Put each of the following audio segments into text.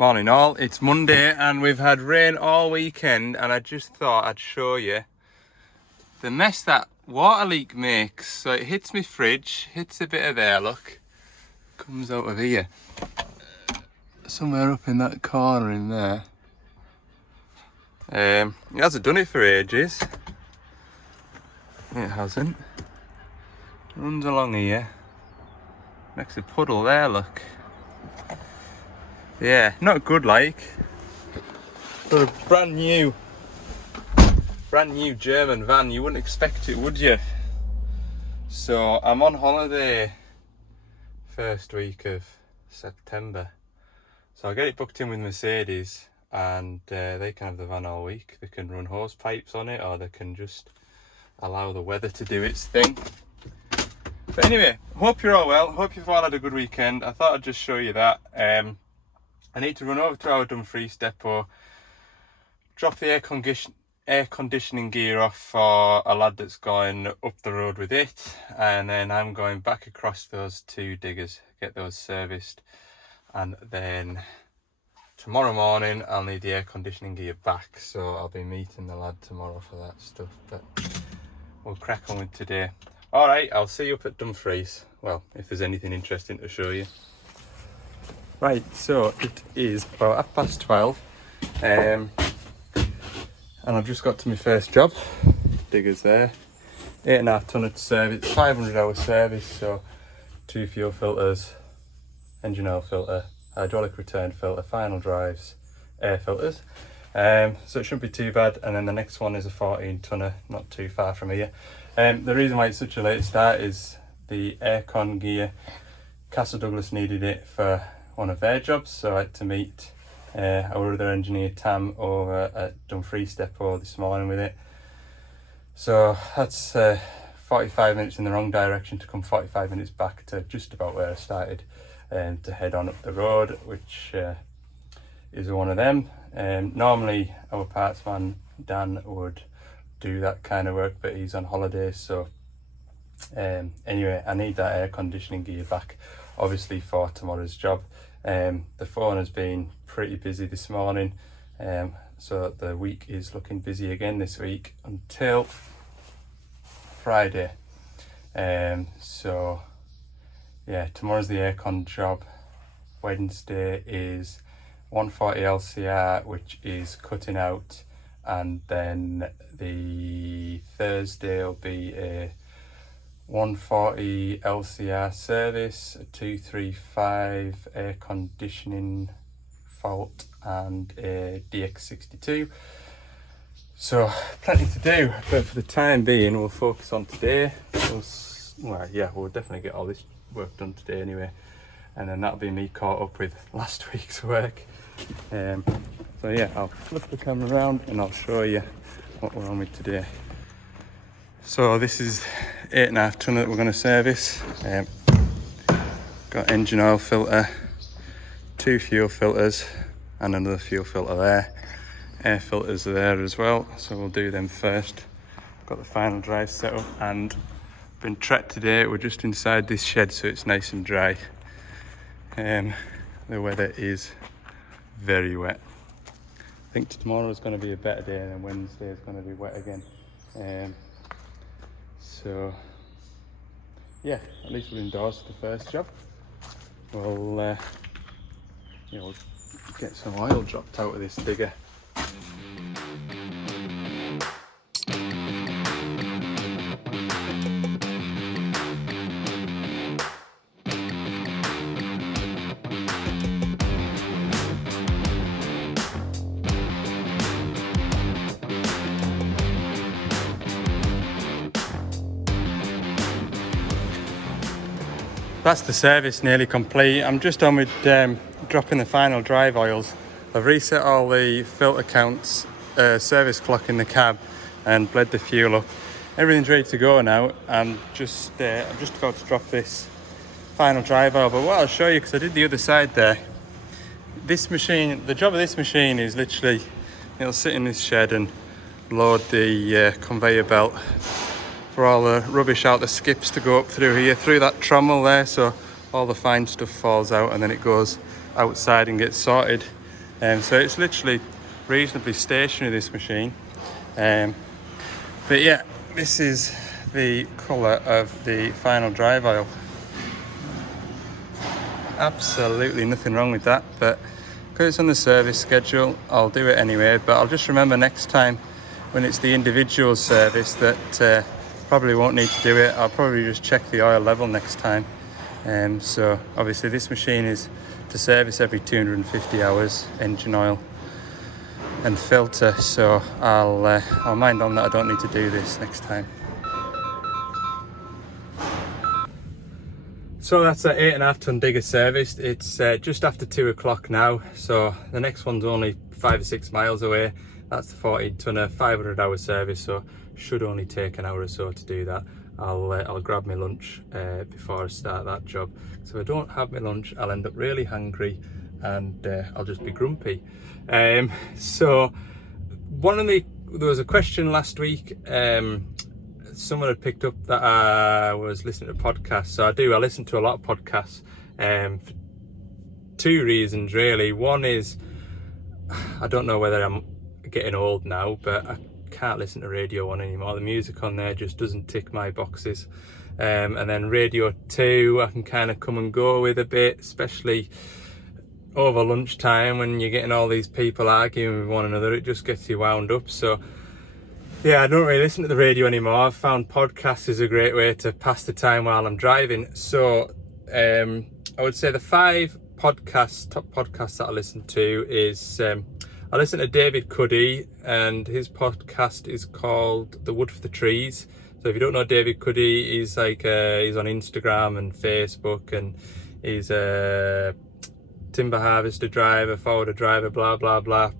Morning all, it's Monday and we've had rain all weekend, and I just thought I'd show you the mess that water leak makes. So it hits my fridge, hits a bit of there, look, comes out of here, somewhere up in that corner in there. It hasn't done it for ages, it hasn't. Runs along here, makes a puddle there, look. Yeah, not good like. But a brand new German van, you wouldn't expect it, would you? So I'm on holiday first week of September. So I'll get it booked in with Mercedes, and they can have the van all week. They can run hose pipes on it, or they can just allow the weather to do its thing. But anyway, hope you're all well. Hope you've all had a good weekend. I thought I'd just show you that. I need to run over to our Dumfries depot, drop the air conditioning gear off for a lad that's going up the road with it, and then I'm going back across those two diggers, get those serviced, and then tomorrow morning I'll need the air conditioning gear back, so I'll be meeting the lad tomorrow for that stuff, but we'll crack on with today. Alright, I'll see you up at Dumfries, well, if there's anything interesting to show you. Right, so it is about 12:30, and I've just got to my first job. Diggers there, 8.5 tonne to service, 500-hour service, so 2 fuel filters, engine oil filter, hydraulic return filter, final drives, air filters. So it shouldn't be too bad. And then the next one is a 14-tonner, not too far from here. The reason why it's such a late start is the aircon gear, Castle Douglas needed it for one of their jobs, so I had to meet our other engineer Tam over at Dumfries depot this morning with it. So that's 45 minutes in the wrong direction to come 45 minutes back to just about where I started, to head on up the road, which is one of them. Normally our parts man Dan would do that kind of work, but he's on holiday, so anyway, I need that air conditioning gear back obviously for tomorrow's job. The phone has been pretty busy this morning, so the week is looking busy again this week until Friday. So yeah, tomorrow's the aircon job. Wednesday is 140 LCR, which is cutting out, and then the Thursday will be a 140 LCR service, a 235 air conditioning fault, and a DX62. So plenty to do, but for the time being we'll focus on today. We'll definitely get all this work done today anyway, and then that'll be me caught up with last week's work. So yeah, I'll flip the camera around and I'll show you what we're on with today. So this is 8.5 tonne that we're going to service. Got engine oil filter, 2 fuel filters, and another fuel filter there. Air filters are there as well, so we'll do them first. Got the final drive set up, and been trekked today. We're just inside this shed, so it's nice and dry. The weather is very wet. I think tomorrow is going to be a better day, and then Wednesday is going to be wet again. So yeah, at least we're indoors for the first job. We'll get some oil dropped out of this digger. That's the service nearly complete. I'm just on with dropping the final drive oils. I've reset all the filter counts, service clock in the cab, and bled the fuel up. Everything's ready to go now. I'm just about to drop this final drive oil. But what I'll show you, because I did the other side there, this machine, the job of this machine is literally, it'll sit in this shed and load the conveyor belt for all the rubbish out the skips to go up through here, through that trommel there, so all the fine stuff falls out and then it goes outside and gets sorted. So it's literally reasonably stationary, this machine. But yeah, this is the colour of the final drive oil. Absolutely nothing wrong with that, but because it's on the service schedule, I'll do it anyway. But I'll just remember next time when it's the individual service that probably won't need to do it. I'll probably just check the oil level next time. So obviously this machine is to service every 250 hours, engine oil and filter, so I'll mind on that I don't need to do this next time. So that's an 8.5 ton digger serviced. It's just after 2 o'clock now, so the next one's only 5 or 6 miles away. That's the 14 tonner, 500 hour service, so should only take an hour or so to do that. I'll grab my lunch before I start that job. So if I don't have my lunch, I'll end up really hungry and I'll just be grumpy. So there was a question last week. Someone had picked up that I was listening to podcasts. So I listen to a lot of podcasts for 2 reasons really. One is I don't know whether I'm getting old now, but I can't listen to Radio 1 anymore. The music on there just doesn't tick my boxes. And then Radio 2 I can kind of come and go with a bit, especially over lunchtime when you're getting all these people arguing with one another. It just gets you wound up. So yeah, I don't really listen to the radio anymore. I've found podcasts is a great way to pass the time while I'm driving. So I would say the 5 top podcasts that I listen to is I listen to David Cuddy, and his podcast is called The Wood for the Trees. So if you don't know David Cuddy, he's like he's on Instagram and Facebook, and he's a timber harvester driver, forwarder driver, blah blah blah.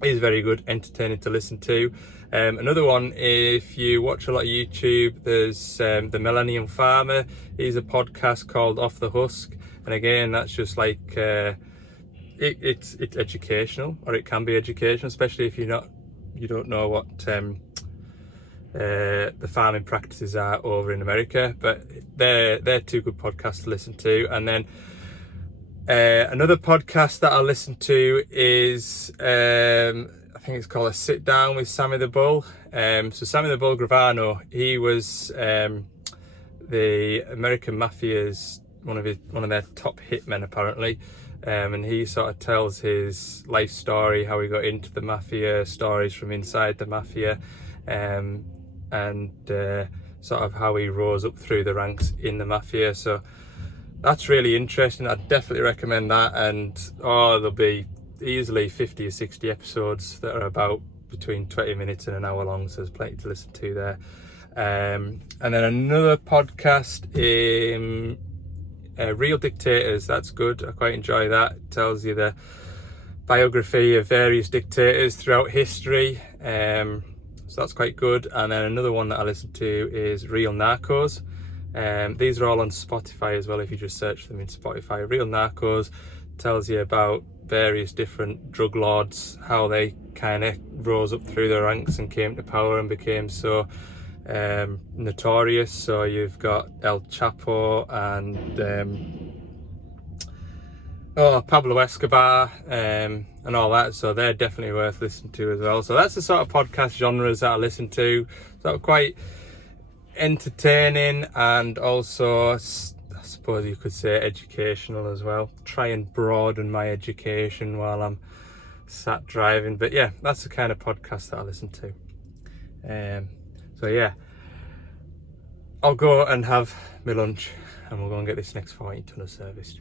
He's very good, entertaining to listen to. Another one, if you watch a lot of YouTube, there's the Millennium Farmer. He's a podcast called Off the Husk, and again that's just like it's educational, or it can be educational, especially if you don't know what the farming practices are over in America. But they're 2 good podcasts to listen to. And then another podcast that I listen to is I think it's called A Sit Down with Sammy the Bull. So Sammy the Bull Gravano, he was the American Mafia's one of their top hitmen apparently. And he sort of tells his life story, how he got into the mafia, stories from inside the mafia, and sort of how he rose up through the ranks in the mafia. So that's really interesting. I'd definitely recommend that. And there'll be easily 50 or 60 episodes that are about between 20 minutes and an hour long, so there's plenty to listen to there. And then another podcast, Real Dictators. That's good, I quite enjoy that. It tells you the biography of various dictators throughout history, so that's quite good. And then another one that I listen to is Real Narcos. These are all on Spotify as well, if you just search them in Spotify. Real Narcos tells you about various different drug lords, how they kind of rose up through the ranks and came to power and became so notorious. So you've got El Chapo and Pablo Escobar and all that, so they're definitely worth listening to as well. So that's the sort of podcast genres that I listen to. So quite entertaining, and also I suppose you could say educational as well. Try and broaden my education while I'm sat driving. But yeah, that's the kind of podcast that I listen to. So yeah, I'll go and have my lunch and we'll go and get this next 14 tonner serviced.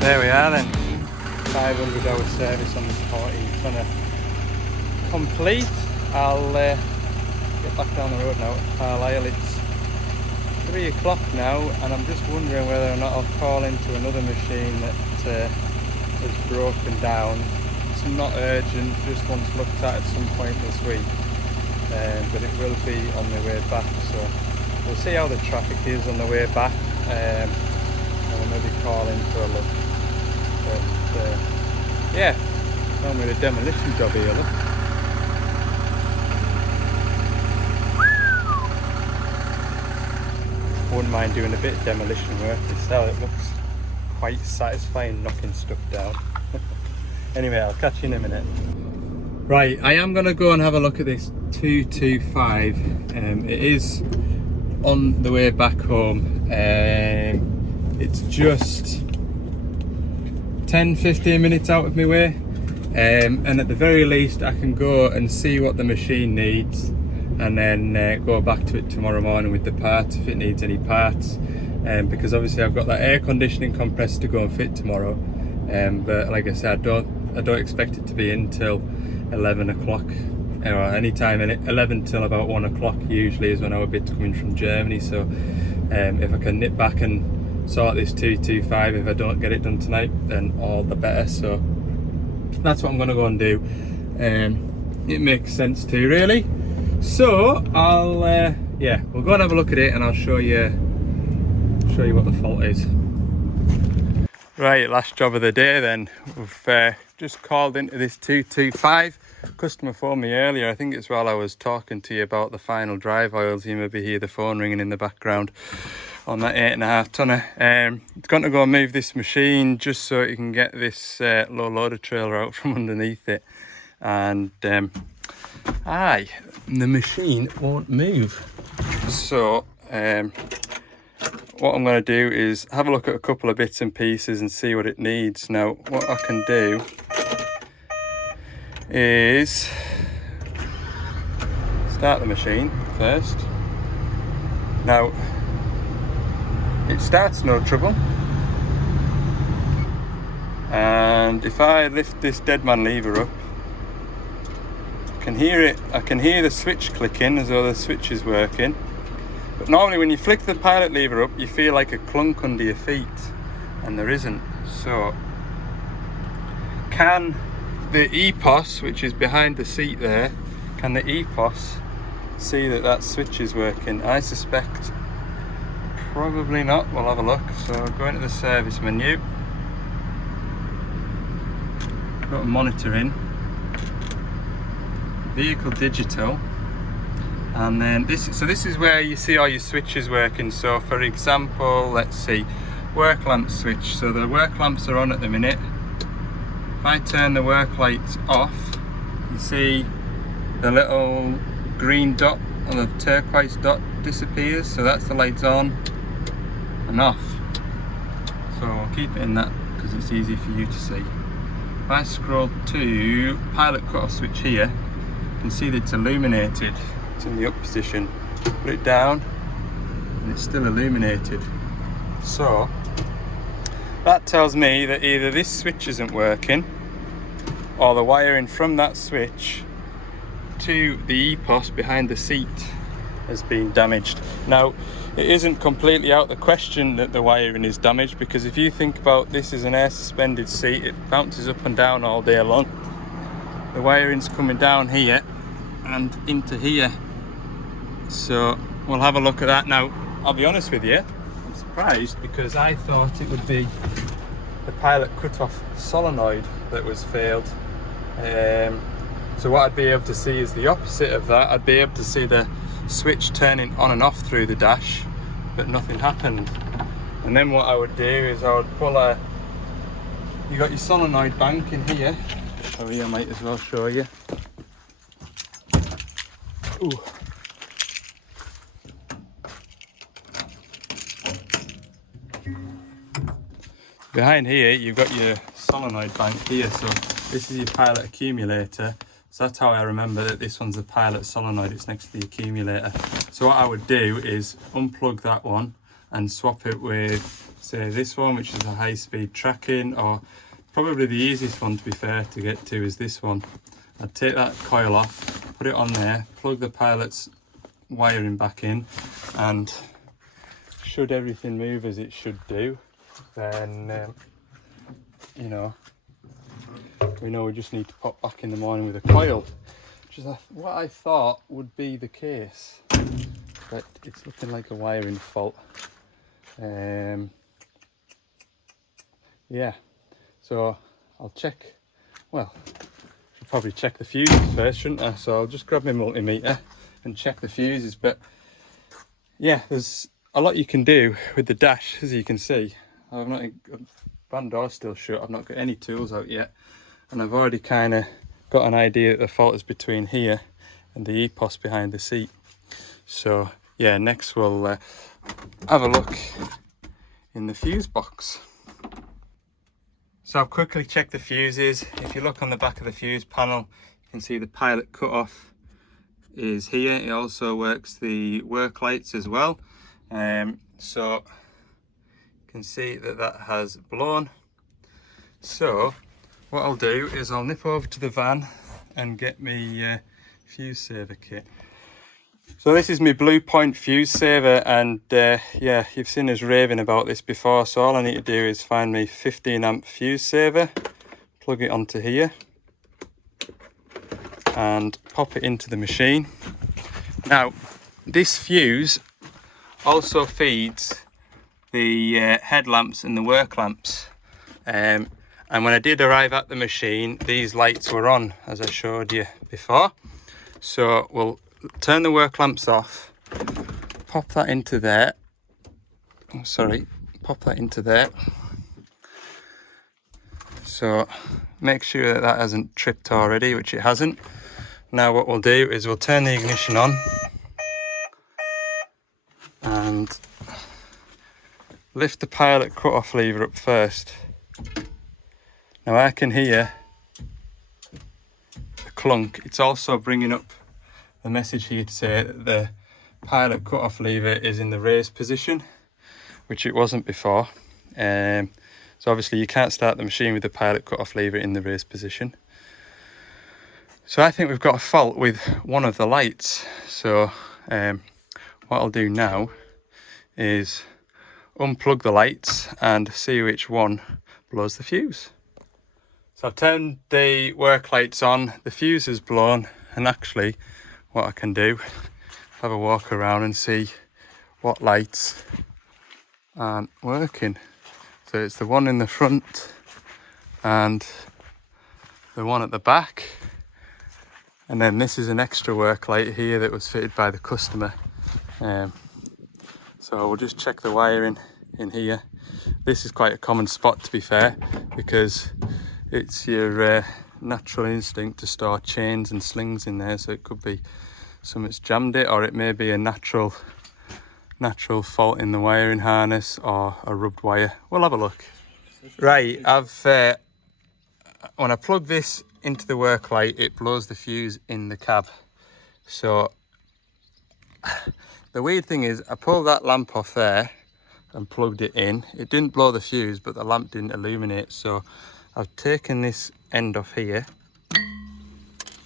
There we are then, 500 hour service on this 14 tonner complete. I'll get get back down the road now to Carlisle. It's 3 o'clock now, and I'm just wondering whether or not I'll call into another machine that has broken down. It's not urgent, just once looked at some point this week, but it will be on the way back, so we'll see how the traffic is on the way back, and we'll maybe call in for a look. But yeah, on with a demolition job here, look. Wouldn't mind doing a bit of demolition work myself. It looks quite satisfying knocking stuff down. Anyway, I'll catch you in a minute. Right, I am going to go and have a look at this 225. It is on the way back home. It's just 10-15 minutes out of my way, and at the very least I can go and see what the machine needs, and then go back to it tomorrow morning with the parts if it needs any parts, because obviously I've got that air conditioning compressor to go and fit tomorrow, but like I said, I don't expect it to be in till 11 o'clock, or any time in it. 11 till about 1 o'clock usually is when our bit's coming from Germany, so if I can nip back and sort this 225 if I don't get it done tonight, then all the better. So that's what I'm going to go and do. It makes sense too, really. So I'll yeah, we'll go and have a look at it, and I'll show you what the fault is. Right, last job of the day then. We've just called into this 225. Customer phoned me earlier, I think it's while I was talking to you about the final drive oils. You maybe hear the phone ringing in the background on that 8.5 tonner. It's going to go and move this machine just so it can get this low loader trailer out from underneath it, and the machine won't move. So what I'm going to do is have a look at a couple of bits and pieces and see what it needs. Now what I can do is start the machine first. Now it starts no trouble, and if I lift this dead man lever up, I can hear it. I can hear the switch clicking as though the switch is working, but normally when you flick the pilot lever up you feel like a clunk under your feet, and there isn't. So can the EPOS, which is behind the seat there, can the EPOS see that that switch is working? I suspect probably not. We'll have a look. So go into the service menu, got a monitor in, vehicle digital, and then this is where you see all your switches working. So for example, let's see, work lamp switch. So the work lamps are on at the minute. If I turn the work lights off, you see the little green dot or the turquoise dot disappears, so that's the lights on and off. So I'll keep it in that because it's easy for you to see. If I scroll to pilot cut-off switch here, you can see that it's illuminated. It's in the up position. Put it down and it's still illuminated. So that tells me that either this switch isn't working, or the wiring from that switch to the EPOS behind the seat has been damaged. Now, it isn't completely out of the question that the wiring is damaged, because if you think about this as an air suspended seat, it bounces up and down all day long. The wiring's coming down here and into here. So we'll have a look at that. Now, I'll be honest with you, I'm surprised, because I thought it would be the pilot cut-off solenoid that was failed. So what I'd be able to see is the opposite of that. I'd be able to see the switch turning on and off through the dash, but nothing happened. And then what I would do is I would pull you got your solenoid bank in here. Oh yeah, I might as well show you. Ooh. Behind here you've got your solenoid bank here, so this is your pilot accumulator. So that's how I remember that this one's the pilot solenoid, it's next to the accumulator. So what I would do is unplug that one and swap it with, say, this one, which is a high-speed tracking, or probably the easiest one, to be fair, to get to is this one. I'd take that coil off, put it on there, plug the pilot's wiring back in, and should everything move as it should do, then you know, we just need to pop back in the morning with a coil, which is what I thought would be the case, but it's looking like a wiring fault. Yeah, so I'll check, well, I'll probably check the fuses first, shouldn't I? So I'll just grab my multimeter and check the fuses. But yeah, there's a lot you can do with the dash, as you can see. I've not, van door's still shut, I've not got any tools out yet, and I've already kind of got an idea that the fault is between here and the EPOS behind the seat. So yeah, next we'll have a look in the fuse box. So I've quickly checked the fuses. If you look on the back of the fuse panel, you can see the pilot cutoff is here. It also works the work lights as well. So you can see that that has blown. So what I'll do is I'll nip over to the van and get my fuse saver kit. So this is my Blue Point fuse saver, and yeah, you've seen us raving about this before, so all I need to do is find my 15 amp fuse saver, plug it onto here and pop it into the machine. Now this fuse also feeds the headlamps and the work lamps, and when I did arrive at the machine, these lights were on, as I showed you before. So we'll turn the work lamps off, pop that into there, pop that into there. So make sure that that hasn't tripped already, which it hasn't. Now what we'll do is we'll turn the ignition on and lift the pilot cut-off lever up first. Now I can hear the clunk. It's also bringing up the message here to say that the pilot cut-off lever is in the raised position, which it wasn't before. So obviously you can't start the machine with the pilot cut-off lever in the raised position. So I think we've got a fault with one of the lights. So what I'll do now is unplug the lights and see which one blows the fuse. So I've turned the work lights on, the fuse is blown, and actually what I can do, have a walk around and see what lights aren't working. So it's the one in the front and the one at the back, and then this is an extra work light here that was fitted by the customer. So we'll just check the wiring in here. This is quite a common spot, to be fair, because it's your natural instinct to store chains and slings in there, so it could be something's jammed it, or it may be a natural fault in the wiring harness or a rubbed wire. We'll have a look. Right, when I plug this into the work light, it blows the fuse in the cab. So the weird thing is, I pulled that lamp off there and plugged it in. It didn't blow the fuse, but the lamp didn't illuminate. So I've taken this end off here,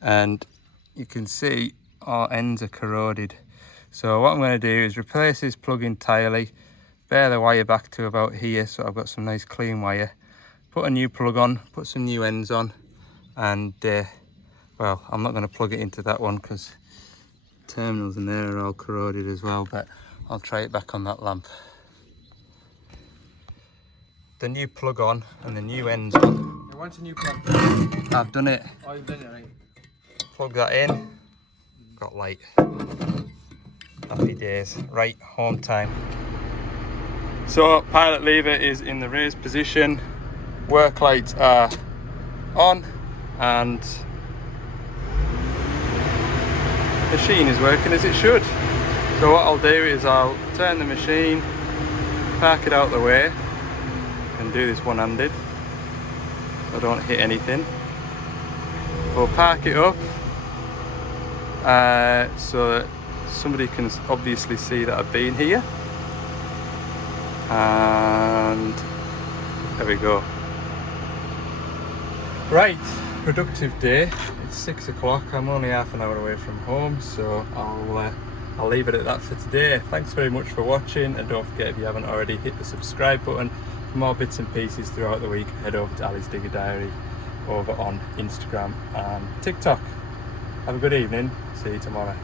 and you can see our ends are corroded. So what I'm going to do is replace this plug entirely, bear the wire back to about here, so I've got some nice clean wire, put a new plug on, put some new ends on, and well, I'm not going to plug it into that one because terminals in there are all corroded as well, but I'll try it back on that lamp. The new plug on and the new ends on. I want a new plug. I've done it. Oh, you've done it, right. Plug that in, got light. Happy days. Right, home time. So pilot lever is in the raised position, work lights are on, and machine is working as it should. So what I'll do is I'll turn the machine, park it out the way, and do this one-handed so I don't hit anything. We'll park it up so that somebody can obviously see that I've been here, and there we go. Right, productive day. It's 6 o'clock. I'm only half an hour away from home, so I'll I'll leave it at that for today. Thanks very much for watching, and don't forget, if you haven't already, hit the subscribe button. For more bits and pieces throughout the week, head over to Ali's Digger Diary over on Instagram and TikTok. Have a good evening. See you tomorrow.